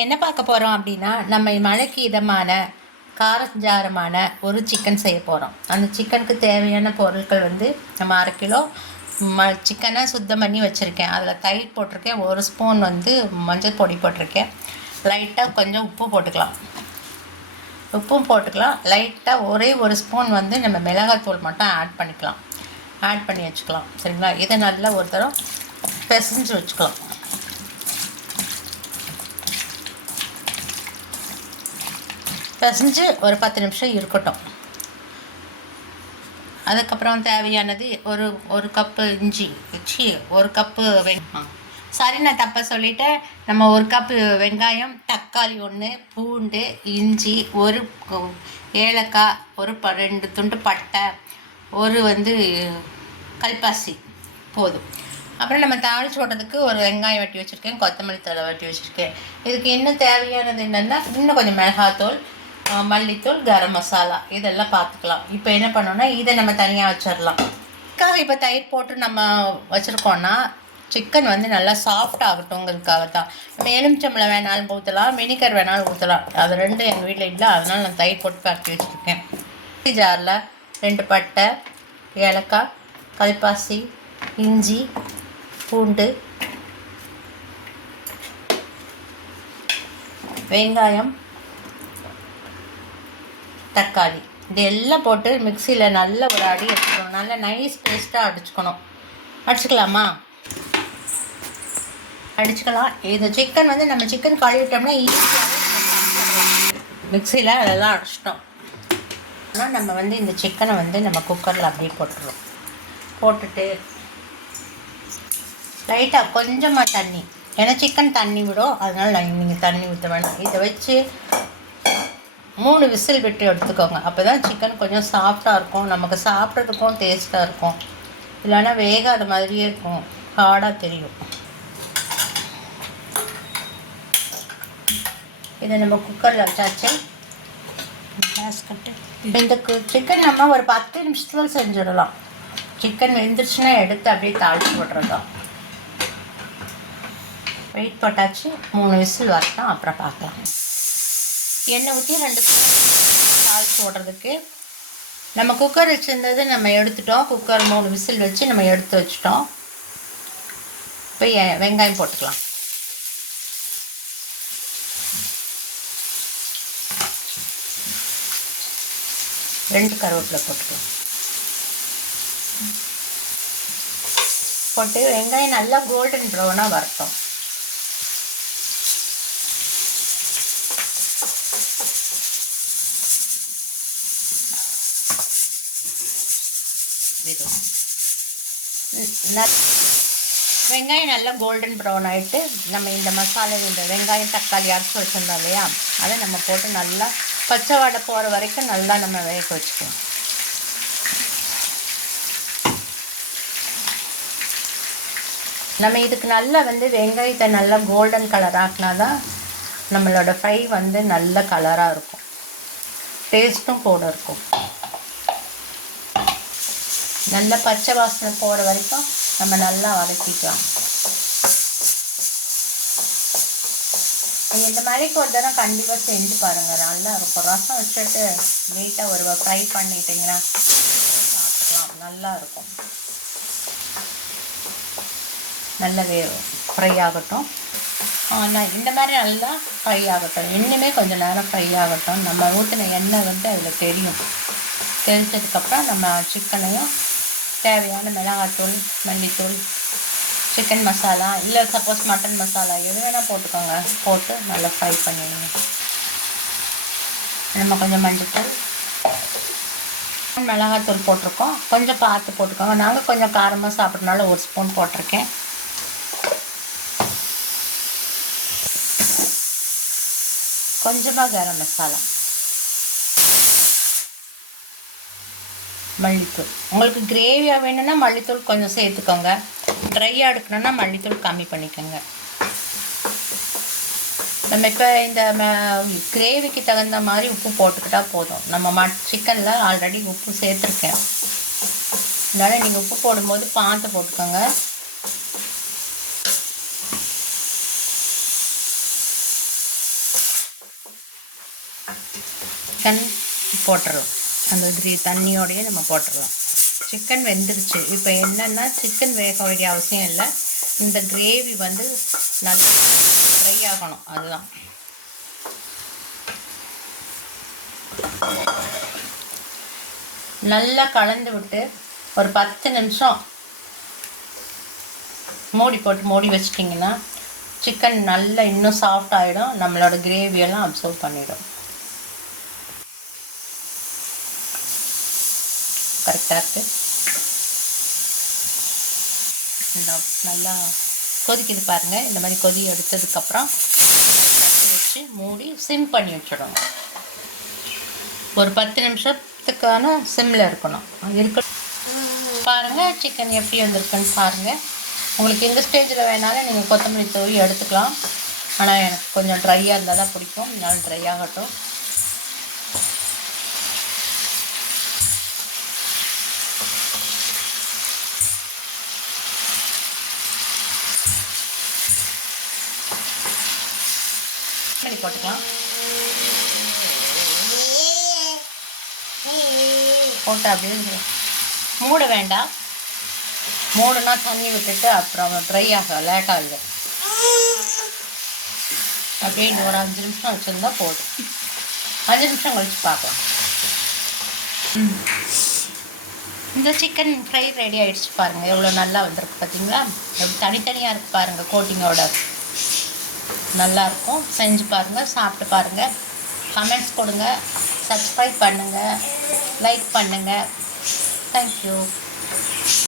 என்ன பார்க்க போகிறோம் அப்படின்னா நம்ம மழைக்கு இதமான காரஞ்சாரமான ஒரு சிக்கன் செய்ய போகிறோம் அந்த சிக்கனுக்கு தேவையான பொருட்கள் வந்து நம்ம அரை கிலோ ம சிக்கனை சுத்தம் பண்ணி வச்சுருக்கேன். அதில் தயிர் போட்டிருக்கேன். ஒரு ஸ்பூன் வந்து மஞ்சள் பொடி போட்டிருக்கேன். லைட்டாக கொஞ்சம் உப்பு போட்டுக்கலாம். உப்பும் போட்டுக்கலாம். லைட்டாக ஒரே ஒரு ஸ்பூன் வந்து நம்ம மிளகாத்தூள் மட்டும் ஆட் பண்ணிக்கலாம். ஆட் பண்ணி வச்சுக்கலாம். சரிங்களா? இதை நல்லா ஒரு தரம் பிசைஞ்சு வச்சுக்கலாம். பிசைஞ்சு ஒரு பத்து நிமிஷம் இருக்கட்டும். அதுக்கப்புறம் தேவையானது ஒரு ஒரு கப்பு இஞ்சி வச்சு ஒரு கப்பு வெங்காயம். சாரி நான் தப்பாக சொல்லிட்டேன். நம்ம ஒரு கப்பு வெங்காயம் தக்காளி ஒன்று பூண்டு இஞ்சி ஒரு ஏலக்காய் ஒரு ப ரெண்டு துண்டு பட்டை ஒரு வந்து கல்பாசி. போதும். அப்புறம் நம்ம தாளிச்சு ஓட்டத்துக்கு ஒரு வெங்காயம் வெட்டி வச்சுருக்கேன் கொத்தமல்லி தழை வெட்டி வச்சுருக்கேன். இதுக்கு இன்னும் தேவையானது என்னென்னா இன்னும் கொஞ்சம் மிளகாத்தூள் மல்லித்தூள் கரம் மசாலா. இதெல்லாம் பார்த்துக்கலாம் இப்போ என்ன பண்ணோன்னா இதை நம்ம தனியாக வச்சிடலாம் இதுக்காக இப்போ தயிர் போட்டு நம்ம வச்சுருக்கோன்னா சிக்கன் வந்து நல்லா சாஃப்ட் ஆகட்டுங்கிறதுக்காக தான் நம்ம எலுமிச்சம்பளம் வேணாலும் ஊற்றலாம் வினிகர் வேணாலும் ஊற்றலாம் அது ரெண்டும் எங்கள் வீட்டில் இல்லை அதனால் நான் தயிர் போட்டு பேக்கி வச்சுருக்கேன். ஜாரில் ரெண்டு பட்டை ஏலக்காய் கல்பாசி இஞ்சி பூண்டு வெங்காயம் தக்காளி. இது எல்லாம் போட்டு மிக்சியில் நல்ல ஒரு அடி எடுத்துக்கணும். நல்ல நைஸ் பேஸ்ட்டாக அடிச்சுக்கணும். அடிச்சுக்கலாமா? அடிச்சுக்கலாம். இது சிக்கன் வந்து நம்ம சிக்கன் கழுவிட்டோம்னா ஈஸியாக மிக்சியில் அதெல்லாம் அடிச்சிட்டோம். ஆனால் நம்ம வந்து இந்த சிக்கனை வந்து நம்ம குக்கரில் அப்படியே போட்டுருவோம் போட்டுட்டு லைட்டாக கொஞ்சமாக தண்ணி. ஏன்னா சிக்கன் தண்ணி விடும். அதனால் நான் நீங்கள் தண்ணி ஊற்ற வேணாம் இதை வச்சு மூணு விசில் விட்டு எடுத்துக்கோங்க. அப்போ தான் சிக்கன் கொஞ்சம் சாஃப்டாக இருக்கும். நமக்கு சாப்பிட்றதுக்கும் டேஸ்ட்டாக இருக்கும். இல்லைன்னா வேகாத மாதிரியே இருக்கும். ஹார்டாக தெரியும். இதை நம்ம குக்கரில் வச்சாச்சு. கேஸ் கட்டு இந்த சிக்கன் நம்ம ஒரு பத்து நிமிஷத்தில் செஞ்சிடலாம். சிக்கன் வெந்துருச்சுன்னா எடுத்து அப்படியே தாளிச்சு போட்டுறதும் வெயிட் போட்டாச்சு. மூணு விசில் வரட்டும். அப்புறம் பார்க்கலாம். எண்ணெய் ஊற்றி ரெண்டு தாளிச்சு போடுறதுக்கு. நம்ம குக்கர் வச்சுருந்தது நம்ம எடுத்துட்டோம். குக்கர் மூணு விசில் வச்சு நம்ம எடுத்து வச்சிட்டோம். இப்போ வெங்காயம் போட்டுக்கலாம். ரெண்டு கருவேப்பிலை போட்டுக்கலாம். போட்டு வெங்காயம் நல்லா கோல்டன் ப்ரௌனாக வரட்டும். வெங்காயம் நல்லா கோல்டன் ப்ரௌன் ஆகிட்டு நம்ம இந்த மசாலா இந்த வெங்காயம் தக்காளி அரைச்சி வச்சுருந்தோம் இல்லையா? அதை நம்ம போட்டு நல்லா பச்சை வாடை போகிற வரைக்கும் நல்லா நம்ம வேக வச்சுக்கணும். நம்ம இதுக்கு நல்லா வந்து வெங்காயத்தை நல்லா கோல்டன் கலர் ஆக்கினா தான் நம்மளோட ஃப்ரை வந்து நல்ல கலராக இருக்கும். டேஸ்ட்டும் கூட இருக்கும். நல்ல பச்சை வாசனை போகிற வரைக்கும் நம்ம நல்லா வதக்கிக்கலாம். இந்த மாதிரிக்கு ஒரு தடவை கண்டிப்பாக செஞ்சு பாருங்கள் நல்லா இருக்கும். ரசம் வச்சுட்டு நீட்டாக ஒரு ஃப்ரை பண்ணிட்டீங்கன்னா சாப்பிட்லாம். நல்லா இருக்கும். நல்ல வே ஃப்ரை ஆகட்டும். ஆனால் இந்த மாதிரி நல்லா ஃப்ரை ஆகட்டும். இன்னுமே கொஞ்சம் நேரம் ஃப்ரை ஆகட்டும். நம்ம ஊற்றின எண்ணெய் வந்து அதில் தெரியும். தெரிஞ்சதுக்கப்புறம் நம்ம சிக்கனையும் தேவையான மிளகாத்தூள் மல்லித்தூள் சிக்கன் மசாலா இல்லை சப்போஸ் மட்டன் மசாலா எது வேணால் போட்டுக்கோங்க. போட்டு நல்லா ஃப்ரை பண்ணிடுங்க. நம்ம கொஞ்சம் மஞ்சத்தூள் மிளகாத்தூள் போட்டிருக்கோம். கொஞ்சம் பார்த்து போட்டுக்கோங்க. நாங்கள் கொஞ்சம் காரமாக சாப்பிட்றதுனால ஒரு ஸ்பூன் போட்டிருக்கேன். கொஞ்சமாக கரம் மசாலா. மல்லித்தூள். உங்களுக்கு கிரேவியாக வேணும்னா மல்லித்தூள் கொஞ்சம் சேர்த்துக்கோங்க. ட்ரையாக எடுக்கணும்னா மல்லித்தூள் கம்மி பண்ணிக்கோங்க. நம்ம இப்போ இந்த கிரேவிக்கு தகுந்த மாதிரி உப்பு போட்டுக்கிட்டால் போதும். நம்ம ம சிக்கனில் ஆல்ரெடி உப்பு சேர்த்துருக்கேன். அதனால் நீங்கள் உப்பு போடும்போது பார்த்து போட்டுக்கோங்க. சிக்கன் போட்டுருவோம் அந்த கிரீ தண்ணியோடையே நம்ம போட்டுடலாம். சிக்கன் வெந்துருச்சு. இப்போ என்னென்னா சிக்கன் வேக வேண்டிய அவசியம் இல்லை. இந்த கிரேவி வந்து நல்லா ஃப்ரை ஆகணும். அதுதான். நல்லா கலந்து விட்டு ஒரு பத்து நிமிஷம் மூடி போட்டு மூடி வச்சிட்டிங்கன்னா சிக்கன் நல்லா இன்னும் சாஃப்ட் ஆகிடும் நம்மளோட கிரேவியெல்லாம் அப்சர்வ் பண்ணிடும். கரெக்டாக இருக்குது நல்லா கொதிக்குது பாருங்கள் இந்த மாதிரி கொதி எடுத்ததுக்கப்புறம் வச்சு மூடி சிம் பண்ணி வச்சிடணும். ஒரு பத்து நிமிஷத்துக்கான சிம்மில் இருக்கணும். இருக்க பாருங்கள் சிக்கன் எப்படி வந்திருக்குன்னு பாருங்கள் உங்களுக்கு இந்த ஸ்டேஜில் வேணாலும் நீங்கள் கொத்தமல்லி தூவி எடுத்துக்கலாம். ஆனால் எனக்கு கொஞ்சம் ட்ரையாக இருந்தால் தான் பிடிக்கும். அதனால ட்ரை ஆகட்டும். பண்ணி போட்டுக்கலாம். போட்டு அப்படியே மூட வேண்டாம். மூடுனா தண்ணி விட்டுட்டு அப்புறம் ட்ரை ஆக லேட் ஆகுது அப்படியே ஒரு அஞ்சு நிமிஷம் வச்சுருந்தா போதும். அஞ்சு நிமிஷம் கழிச்சு பார்க்கலாம். இந்த சிக்கன் ஃப்ரை ரெடி ஆகிடுச்சு பாருங்கள் எவ்வளோ நல்லா வந்திருக்கு பார்த்தீங்களா எப்படி தனித்தனியாக இருக்குது பாருங்கள் கோட்டிங்கோட நல்லாயிருக்கும். செஞ்சு பாருங்கள் சாப்பிட்டு பாருங்கள் கமெண்ட்ஸ் கொடுங்க. சப்ஸ்கிரைப் பண்ணுங்கள் லைக் பண்ணுங்கள் தேங்க்யூ